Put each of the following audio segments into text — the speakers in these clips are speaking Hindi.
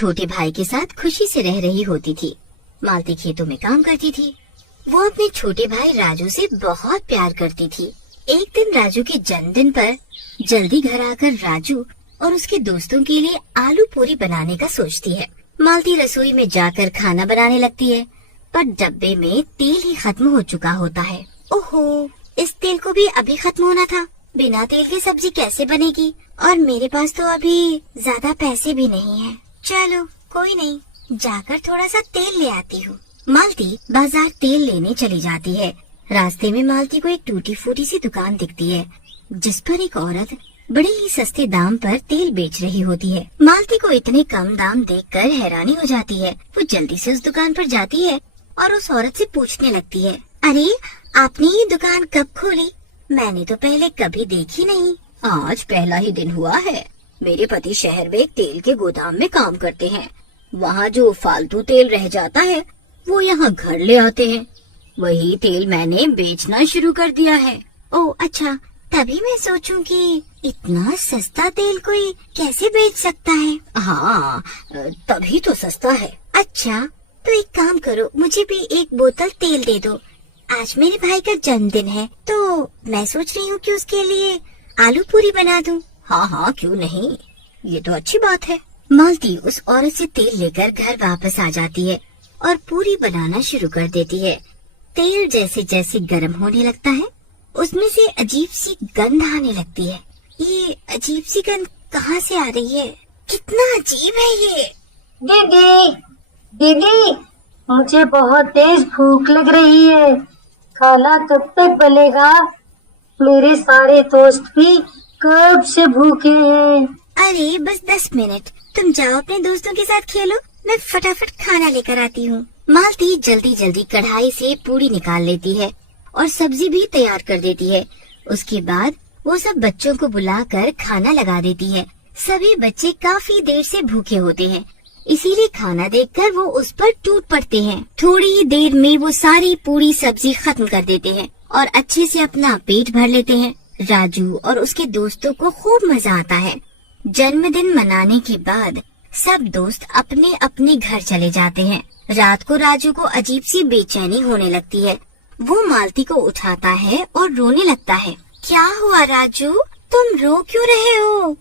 छोटे भाई के साथ खुशी से रह रही होती थी। मालती खेतों में काम करती थी। वो अपने छोटे भाई राजू से बहुत प्यार करती थी। एक दिन राजू के जन्मदिन पर जल्दी घर आकर राजू और उसके दोस्तों के लिए आलू पूरी बनाने का सोचती है। मालती रसोई में जाकर खाना बनाने लगती है, पर डब्बे में तेल ही खत्म हो चुका होता है। ओहो, इस तेल को भी अभी खत्म होना था। बिना तेल की सब्जी कैसे बनेगी? और मेरे पास तो अभी ज्यादा पैसे भी नहीं है। चलो कोई नहीं, जाकर थोड़ा सा तेल ले आती हूँ। मालती बाजार तेल लेने चली जाती है। रास्ते में मालती को एक टूटी फूटी सी दुकान दिखती है, जिस पर एक औरत बड़े ही सस्ते दाम पर तेल बेच रही होती है। मालती को इतने कम दाम देखकर हैरानी हो जाती है। वो जल्दी से उस दुकान पर जाती है और उस औरत से पूछने लगती है, अरे आपने ये दुकान कब खोली? मैंने तो पहले कभी देखी नहीं। आज पहला ही दिन हुआ है। मेरे पति शहर में एक तेल के गोदाम में काम करते हैं। वहाँ जो फालतू तेल रह जाता है वो यहाँ घर ले आते हैं। वही तेल मैंने बेचना शुरू कर दिया है। ओह अच्छा, तभी मैं सोचूं कि इतना सस्ता तेल कोई कैसे बेच सकता है। हाँ, तभी तो सस्ता है। अच्छा, तो एक काम करो, मुझे भी एक बोतल तेल दे दो। आज मेरे भाई का जन्मदिन है, तो मैं सोच रही हूँ कि उसके लिए आलू पूरी बना दूं। हाँ हाँ, क्यों नहीं, ये तो अच्छी बात है। मालती उस औरत से तेल लेकर घर वापस आ जाती है और पूरी बनाना शुरू कर देती है। तेल जैसे जैसे गर्म होने लगता है, उसमें से अजीब सी गंध आने लगती है। ये अजीब सी गंध कहाँ से आ रही है? कितना अजीब है ये। दीदी, दीदी, मुझे बहुत तेज भूख लग रही है। खाना कब तक बनेगा? मेरे सारे दोस्त भी कब से भूखे हैं। अरे बस 10 मिनट, तुम जाओ अपने दोस्तों के साथ खेलो, मैं फटाफट खाना लेकर आती हूँ। मालती जल्दी जल्दी कढ़ाई से पूरी निकाल लेती है और सब्जी भी तैयार कर देती है। उसके बाद वो सब बच्चों को बुलाकर खाना लगा देती है। सभी बच्चे काफी देर से भूखे होते हैं, इसीलिए खाना देखकर वो उस पर टूट पड़ते हैं। थोड़ी ही देर में वो सारी पूरी सब्जी खत्म कर देते हैं और अच्छे से अपना पेट भर लेते हैं। राजू और उसके दोस्तों को खूब मजा आता है। जन्मदिन मनाने के बाद सब दोस्त अपने अपने घर चले जाते हैं। रात को राजू को अजीब सी बेचैनी होने लगती है। वो मालती को उठाता है और रोने लगता है। क्या हुआ राजू, तुम रो क्यों रहे हो?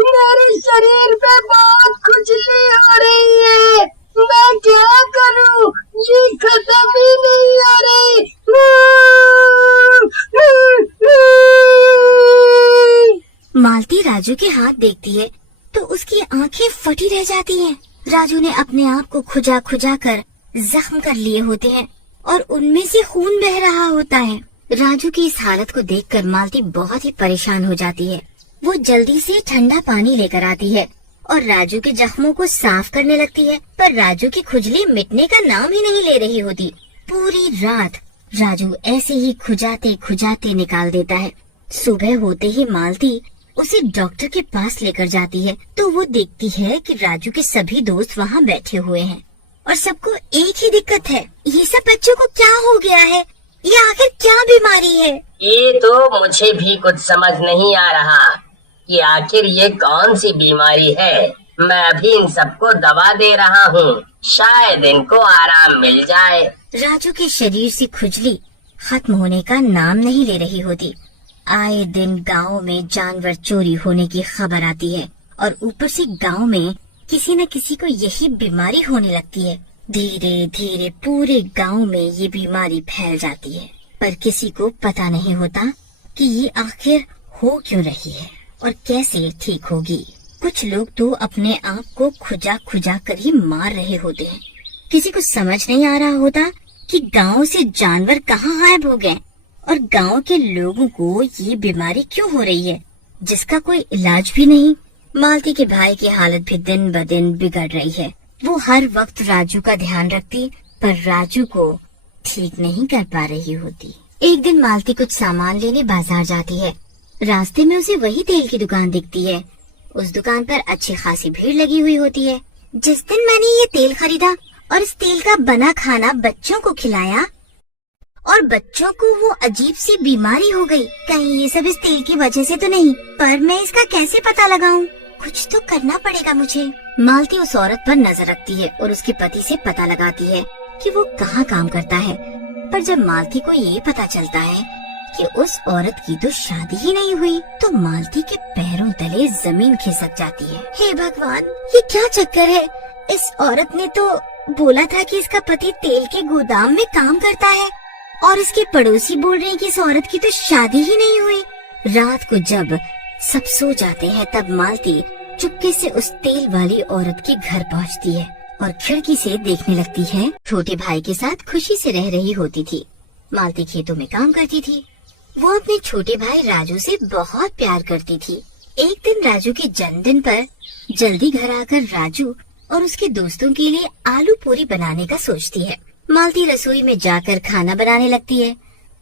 मेरे शरीर पे बहुत खुजली हो रही है। मैं क्या करूं? ये खत्म ही नहीं हो रही। मालती राजू के हाथ देखती है तो उसकी आंखें फटी रह जाती हैं। राजू ने अपने आप को खुजा खुजा कर जख्म कर लिए होते हैं और उनमें से खून बह रहा होता है। राजू की इस हालत को देखकर मालती बहुत ही परेशान हो जाती है। वो जल्दी से ठंडा पानी लेकर आती है और राजू के जख्मों को साफ करने लगती है, पर राजू की खुजली मिटने का नाम ही नहीं ले रही होती। पूरी रात राजू ऐसे ही खुजाते खुजाते निकाल देता है। सुबह होते ही मालती उसे डॉक्टर के पास लेकर जाती है तो वो देखती है कि राजू के सभी दोस्त वहाँ बैठे हुए हैं और सबको एक ही दिक्कत है। ये सब बच्चों को क्या हो गया है? ये आखिर क्या बीमारी है? ये तो मुझे भी कुछ समझ नहीं आ रहा कि आखिर ये कौन सी बीमारी है। मैं अभी इन सबको दवा दे रहा हूँ, शायद इनको आराम मिल जाए। राजू के शरीर से खुजली खत्म होने का नाम नहीं ले रही होती। आए दिन गांव में जानवर चोरी होने की खबर आती है और ऊपर से गांव में किसी न किसी को यही बीमारी होने लगती है। धीरे धीरे पूरे गांव में ये बीमारी फैल जाती है, पर किसी को पता नहीं होता कि ये आखिर हो क्यों रही है और कैसे ठीक होगी। कुछ लोग तो अपने आप को खुजा खुजा कर ही मार रहे होते हैं। किसी को समझ नहीं आ रहा होता कि गांव से जानवर कहाँ गायब हो गए और गांव के लोगों को ये बीमारी क्यों हो रही है, जिसका कोई इलाज भी नहीं। मालती के भाई की हालत भी दिन ब दिन बिगड़ रही है। वो हर वक्त राजू का ध्यान रखती, पर राजू को ठीक नहीं कर पा रही होती। एक दिन मालती कुछ सामान लेने बाजार जाती है। रास्ते में उसे वही तेल की दुकान दिखती है। उस दुकान पर अच्छी खासी भीड़ लगी हुई होती है। जिस दिन मैंने ये तेल खरीदा और इस तेल का बना खाना बच्चों को खिलाया, और बच्चों को वो अजीब सी बीमारी हो गई। कहीं ये सब इस तेल की वजह से तो नहीं, पर मैं इसका कैसे पता लगाऊं? कुछ तो करना पड़ेगा मुझे। मालती उस औरत पर नजर रखती है और उसके पति से पता लगाती है कि वो कहाँ काम करता है। पर जब मालती को ये पता चलता है कि उस औरत की तो शादी ही नहीं हुई, तो मालती के पैरों तले जमीन खिसक जाती है। हे भगवान, ये क्या चक्कर है? इस औरत ने तो बोला था कि इसका पति तेल के गोदाम में काम करता है, और इसके पड़ोसी बोल रहे हैं कि इस औरत की तो शादी ही नहीं हुई। रात को जब सब सो जाते हैं, तब मालती चुपके से उस तेल वाली औरत के घर पहुंचती है और खिड़की से देखने लगती है। छोटे भाई के साथ खुशी से रह रही होती थी। मालती खेतों में काम करती थी। वो अपने छोटे भाई राजू से बहुत प्यार करती थी। एक दिन राजू के जन्मदिन पर जल्दी घर आकर राजू और उसके दोस्तों के लिए आलू पूरी बनाने का सोचती है। मालती रसोई में जाकर खाना बनाने लगती है,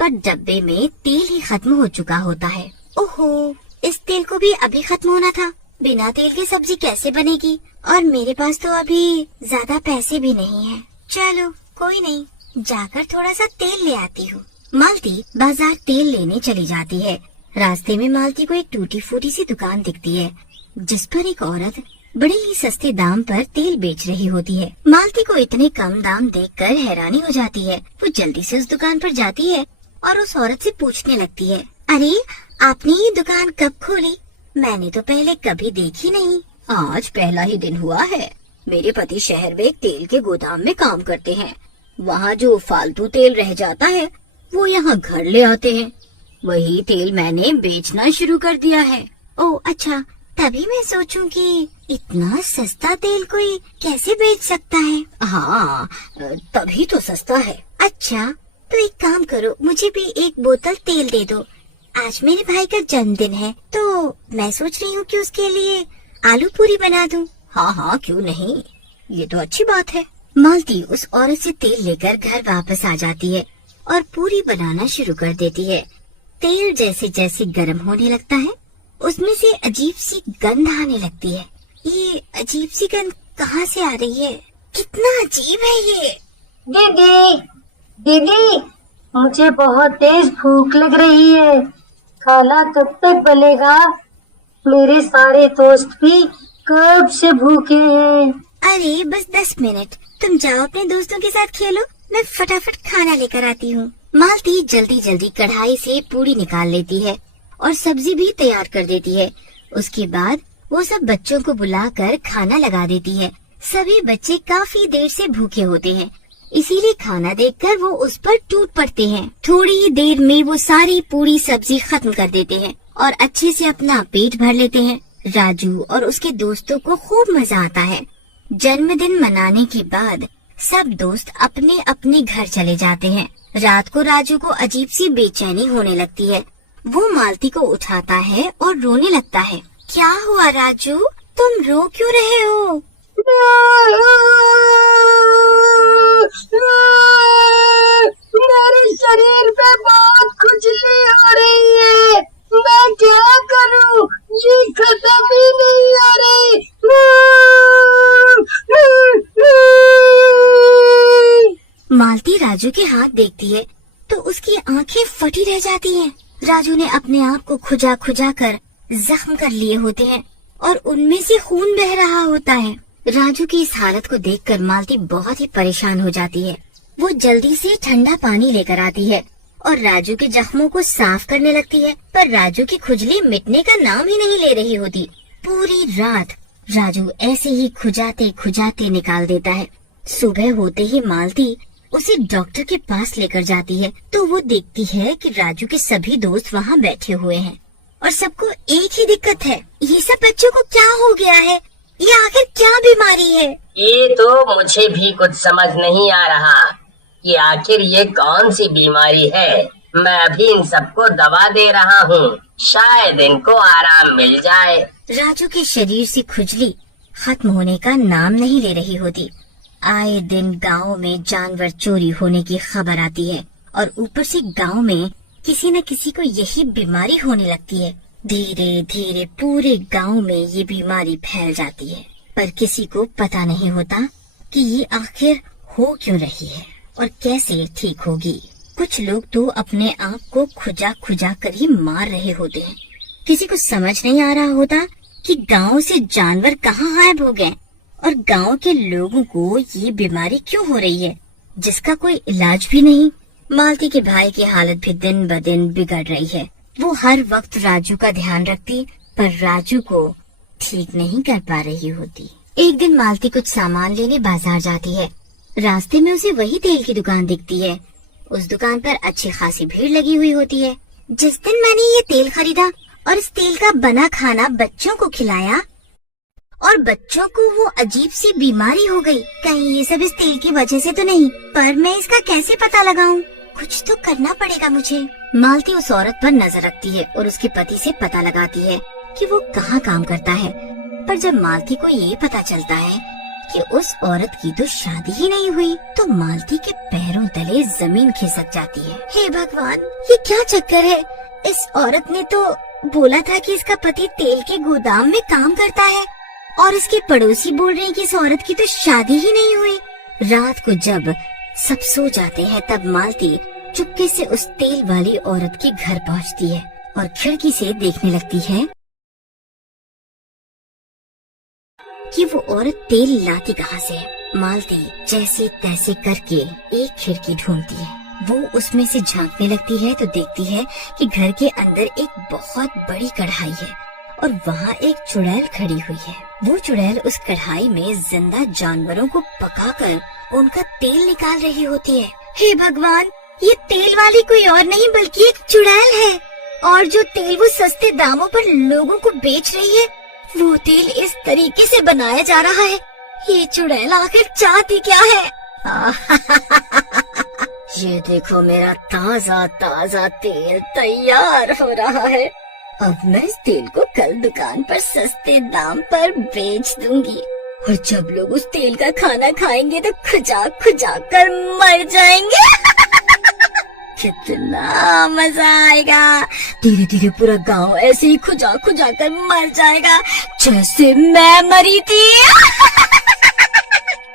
पर डब्बे में तेल ही खत्म हो चुका होता है। ओहो, इस तेल को भी अभी खत्म होना था। बिना तेल की सब्जी कैसे बनेगी? और मेरे पास तो अभी ज्यादा पैसे भी नहीं है। चलो कोई नहीं, जाकर थोड़ा सा तेल ले आती हूँ। मालती बाजार तेल लेने चली जाती है। रास्ते में मालती को एक टूटी फूटी सी दुकान दिखती है, जिस पर एक औरत बड़े ही सस्ते दाम पर तेल बेच रही होती है। मालती को इतने कम दाम देखकर हैरानी हो जाती है। वो जल्दी से उस दुकान पर जाती है और उस औरत से पूछने लगती है, अरे आपने ये दुकान कब खोली? मैंने तो पहले कभी देखी नहीं। आज पहला ही दिन हुआ है। मेरे पति शहर में एक तेल के गोदाम में काम करते हैं। वहाँ जो फालतू तेल रह जाता है वो यहाँ घर ले आते हैं। वही तेल मैंने बेचना शुरू कर दिया है। ओह अच्छा, तभी मैं सोचूं कि इतना सस्ता तेल कोई कैसे बेच सकता है। हाँ, तभी तो सस्ता है। अच्छा, तो एक काम करो, मुझे भी एक बोतल तेल दे दो। आज मेरे भाई का जन्मदिन है, तो मैं सोच रही हूँ कि उसके लिए आलू पूरी बना दूं। हाँ हाँ, क्यों नहीं, ये तो अच्छी बात है। मालती उस औरत से तेल लेकर घर वापस आ जाती है और पूरी बनाना शुरू कर देती है। तेल जैसे जैसे गर्म होने लगता है, उसमें से अजीब सी गंध आने लगती है। ये अजीब सी गंध कहाँ से आ रही है? कितना अजीब है ये। दीदी, दीदी, मुझे बहुत तेज भूख लग रही है। खाना कब तक बनेगा? मेरे सारे दोस्त भी कब से भूखे हैं। अरे बस 10 मिनट, तुम जाओ अपने दोस्तों के साथ खेलो, मैं फटाफट खाना लेकर आती हूँ। मालती जल्दी जल्दी कढ़ाई से पूरी निकाल लेती है और सब्जी भी तैयार कर देती है। उसके बाद वो सब बच्चों को बुलाकर खाना लगा देती है। सभी बच्चे काफी देर से भूखे होते हैं, इसीलिए खाना देखकर वो उस पर टूट पड़ते हैं। थोड़ी ही देर में वो सारी पूरी सब्जी खत्म कर देते हैं और अच्छे से अपना पेट भर लेते हैं। राजू और उसके दोस्तों को खूब मजा आता है। जन्मदिन मनाने के बाद सब दोस्त अपने अपने घर चले जाते हैं। रात को राजू को अजीब सी बेचैनी होने लगती है। वो मालती को उठाता है और रोने लगता है। क्या हुआ राजू, तुम रो क्यों रहे हो? मेरे शरीर पे बहुत खुजली हो रही है। मैं क्या करूं? ये खत्म ही नहीं हो रही। मालती राजू के हाथ देखती है तो उसकी आंखें फटी रह जाती हैं। राजू ने अपने आप को खुजा खुजा कर जख्म कर लिए होते हैं और उनमें से खून बह रहा होता है। राजू की इस हालत को देखकर मालती बहुत ही परेशान हो जाती है। वो जल्दी से ठंडा पानी लेकर आती है और राजू के जख्मों को साफ करने लगती है, पर राजू की खुजली मिटने का नाम ही नहीं ले रही होती। पूरी रात राजू ऐसे ही खुजाते खुजाते निकाल देता है। सुबह होते ही मालती उसे डॉक्टर के पास लेकर जाती है तो वो देखती है कि राजू के सभी दोस्त वहाँ बैठे हुए हैं और सबको एक ही दिक्कत है। ये सब बच्चों को क्या हो गया है? ये आखिर क्या बीमारी है? ये तो मुझे भी कुछ समझ नहीं आ रहा कि आखिर ये कौन सी बीमारी है। मैं अभी इन सबको दवा दे रहा हूँ, शायद इनको आराम मिल जाए। राजू के शरीर से खुजली खत्म होने का नाम नहीं ले रही होती। आए दिन गांव में जानवर चोरी होने की खबर आती है और ऊपर से गांव में किसी न किसी को यही बीमारी होने लगती है। धीरे धीरे पूरे गांव में ये बीमारी फैल जाती है, पर किसी को पता नहीं होता कि ये आखिर हो क्यों रही है और कैसे ठीक होगी। कुछ लोग तो अपने आप को खुजा खुजा कर ही मार रहे होते हैं। किसी को समझ नहीं आ रहा होता कि गांव से जानवर कहाँ गायब हो गए और गांव के लोगों को ये बीमारी क्यों हो रही है, जिसका कोई इलाज भी नहीं। मालती के भाई की हालत भी दिन ब दिन बिगड़ रही है। वो हर वक्त राजू का ध्यान रखती, पर राजू को ठीक नहीं कर पा रही होती। एक दिन मालती कुछ सामान लेने बाजार जाती है। रास्ते में उसे वही तेल की दुकान दिखती है। उस दुकान पर अच्छी खासी भीड़ लगी हुई होती है। जिस दिन मैंने ये तेल खरीदा और इस तेल का बना खाना बच्चों को खिलाया और बच्चों को वो अजीब सी बीमारी हो गई, कहीं ये सब इस तेल की वजह से तो नहीं, पर मैं इसका कैसे पता लगाऊं? कुछ तो करना पड़ेगा मुझे। मालती उस औरत पर नजर रखती है और उसके पति से पता लगाती है कि वो कहाँ काम करता है। पर जब मालती को ये पता चलता है कि उस औरत की तो शादी ही नहीं हुई, तो मालती के पैरों तले जमीन खिसक जाती है। हे भगवान, ये क्या चक्कर है? इस औरत ने तो बोला था कि इसका पति तेल के गोदाम में काम करता है और इसके पड़ोसी बोल रहे हैं कि इस औरत की तो शादी ही नहीं हुई। रात को जब सब सो जाते हैं तब मालती चुपके से उस तेल वाली औरत के घर पहुंचती है और खिड़की से देखने लगती है कि वो औरत तेल लाती कहाँ से है। मालती जैसे तैसे करके एक खिड़की ढूंढती है। वो उसमें से झांकने लगती है तो देखती है कि घर के अंदर एक बहुत बड़ी कढ़ाई है और वहाँ एक चुड़ैल खड़ी हुई है। वो चुड़ैल उस कढ़ाई में जिंदा जानवरों को पकाकर उनका तेल निकाल रही होती है। हे भगवान, ये तेल वाली कोई और नहीं बल्कि एक चुड़ैल है और जो तेल वो सस्ते दामों पर लोगों को बेच रही है, वो तेल इस तरीके से बनाया जा रहा है। ये चुड़ैल आखिर चाहती क्या है? ये देखो, मेरा ताजा ताजा तेल तैयार हो रहा है। अब मैं इस तेल को कल दुकान पर सस्ते दाम पर बेच दूंगी और जब लोग उस तेल का खाना खाएंगे तो खुजा खुजा कर मर जाएंगे। कितना मजा आएगा। धीरे धीरे पूरा गांव ऐसे ही खुजा खुजा कर मर जाएगा जैसे मैं मरी थी।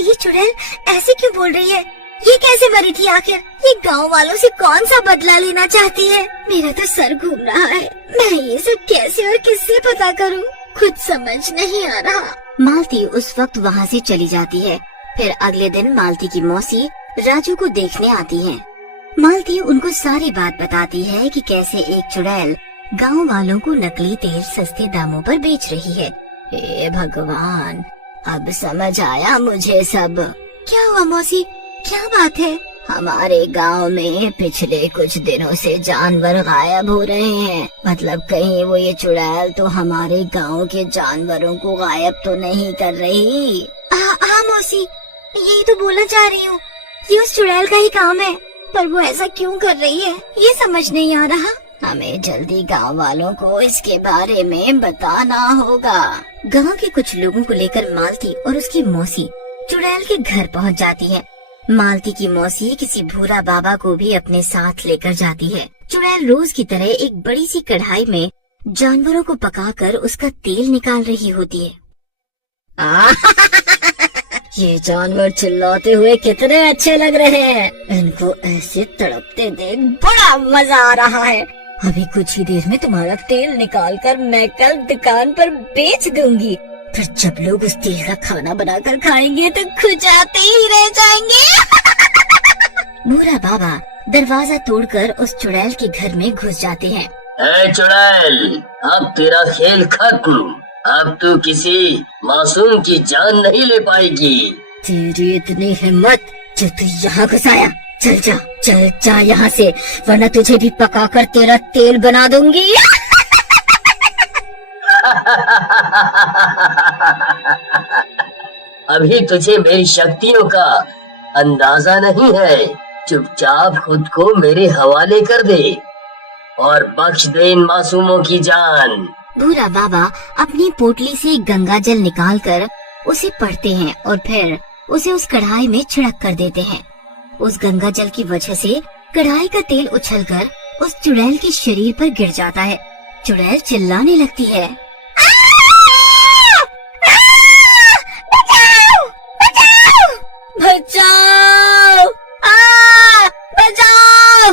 ये चुड़ैल ऐसे क्यों बोल रही है? ये कैसे मरी थी आखिर? ये गांव वालों से कौन सा बदला लेना चाहती है? मेरा तो सर घूम रहा है। मैं ये सब कैसे और किससे पता करूं? खुद समझ नहीं आ रहा। मालती उस वक्त वहाँ से चली जाती है। फिर अगले दिन मालती की मौसी राजू को देखने आती है। मालती उनको सारी बात बताती है कि कैसे एक चुड़ैल गांव वालों को नकली तेल सस्ते दामों पर बेच रही है। हे भगवान, अब समझ आया मुझे सब। क्या हुआ मौसी, क्या बात है? हमारे गांव में पिछले कुछ दिनों से जानवर गायब हो रहे हैं। मतलब कहीं वो ये चुड़ैल तो हमारे गांव के जानवरों को गायब तो नहीं कर रही? हाँ मौसी, यही तो बोलना चाह रही हूँ। ये उस चुड़ैल का ही काम है, पर वो ऐसा क्यों कर रही है ये समझ नहीं आ रहा। हमें जल्दी गांव वालों को इसके बारे में बताना होगा। गांव के कुछ लोगों को लेकर मालती और उसकी मौसी चुड़ैल के घर पहुंच जाती है। मालती की मौसी किसी भूरा बाबा को भी अपने साथ लेकर जाती है। चुड़ैल रोज की तरह एक बड़ी सी कढ़ाई में जानवरों को पकाकर उसका तेल निकाल रही होती है। ये जानवर चिल्लाते हुए कितने अच्छे लग रहे हैं। इनको ऐसे तड़पते देख बड़ा मजा आ रहा है। अभी कुछ ही देर में तुम्हारा तेल निकालकर मैं कल दुकान पर बेच दूंगी। फिर जब लोग उस तेल का खाना बनाकर खाएंगे तो खुजाते ही रह जाएंगे। भूरा बाबा दरवाजा तोड़कर उस चुड़ैल के घर में घुस जाते हैं। ए चुड़ैल, अब तेरा खेल खत्म। अब तू किसी मासूम की जान नहीं ले पाएगी। तेरी इतनी हिम्मत जो तू यहाँ घुस आया? चल जा यहाँ से, वरना तुझे भी पकाकर तेरा तेल बना दूंगी। अभी तुझे मेरी शक्तियों का अंदाजा नहीं है। चुपचाप खुद को मेरे हवाले कर दे और बख्श दे इन मासूमों की जान। भूरा बाबा अपनी पोटली से गंगा जल निकालकर उसे पढ़ते हैं और फिर उसे उस कढ़ाई में छिड़क कर देते हैं। उस गंगा जल की वजह से कढ़ाई का तेल उछलकर उस चुड़ैल के शरीर पर गिर जाता है। चुड़ैल चिल्लाने लगती है, बचाओ, बचाओ, बचाओ।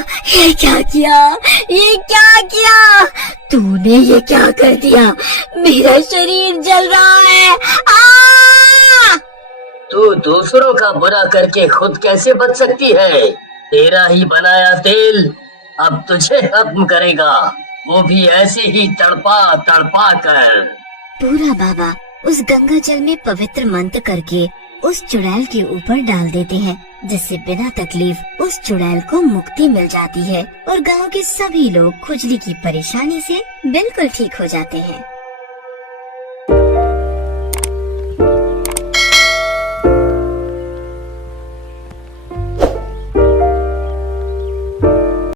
किया, ये क्या किया? तूने ये क्या कर दिया? मेरा शरीर जल रहा है। तू दूसरों का बुरा करके खुद कैसे बच सकती है? तेरा ही बनाया तेल अब तुझे खत्म करेगा, वो भी ऐसे ही तड़पा तड़पा कर। पूरा बाबा उस गंगा जल में पवित्र मंत्र करके उस चुड़ैल के ऊपर डाल देते हैं, जिससे बिना तकलीफ उस चुड़ैल को मुक्ति मिल जाती है और गांव के सभी लोग खुजली की परेशानी से बिल्कुल ठीक हो जाते हैं।